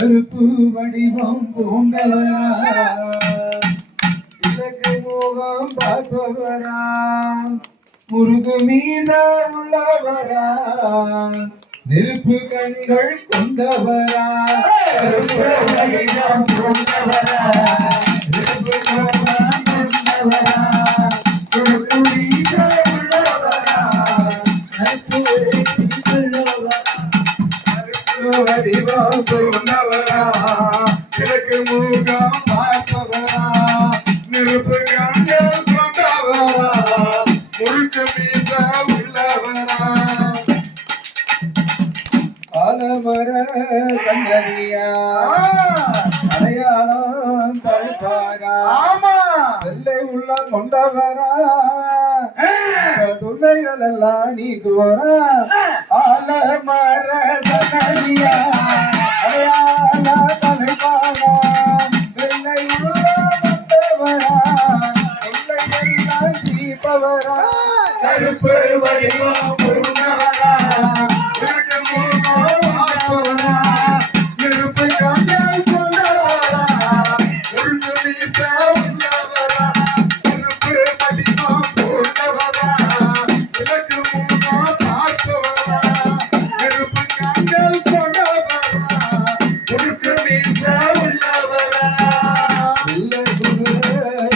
கருப்பு வடிவம் பூண்டவரா இலக்கு முகம் பார்ப்பவரா முருகு மீத உள்ளவரா நெருப்பு கண்கள் கொண்டவரா கருப்பு வடிவம் பூண்டவரா வடிவம் கொண்டவரா கிழக்கு முகம் பார்ப்பவரா நெருப்பு கண்கள் கொண்டவரா முழுக்க மீத உள்ளவரா ஆலமர சங்கரியா அடையாளம் தடுப்பாரா ஆமா. வெள்ளை கொண்டவரா துணைகள் எல்லாம் சங்கரியா கருப்பு வடிவம்.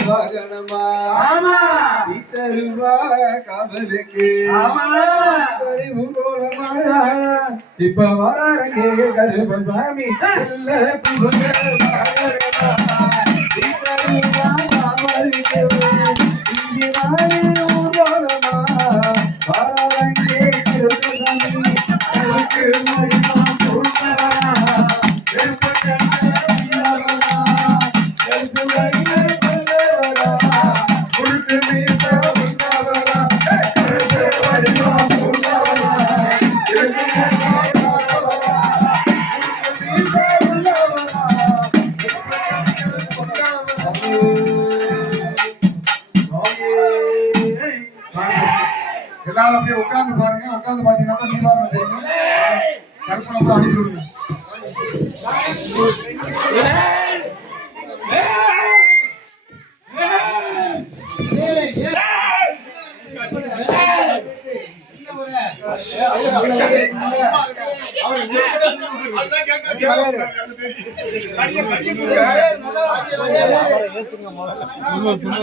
வாகனமா ஆமா. இத்தருவா காவலுக்கு. அறிவு போலமா இப்ப வராங்க எல்லாரும் அப்படியே உட்காந்து பாருங்க உட்காந்து பாத்தீங்கன்னா தான் நீவாரணம் தெரியும் கற்பனை கூட அடிச்சு விடுங்க நல்லா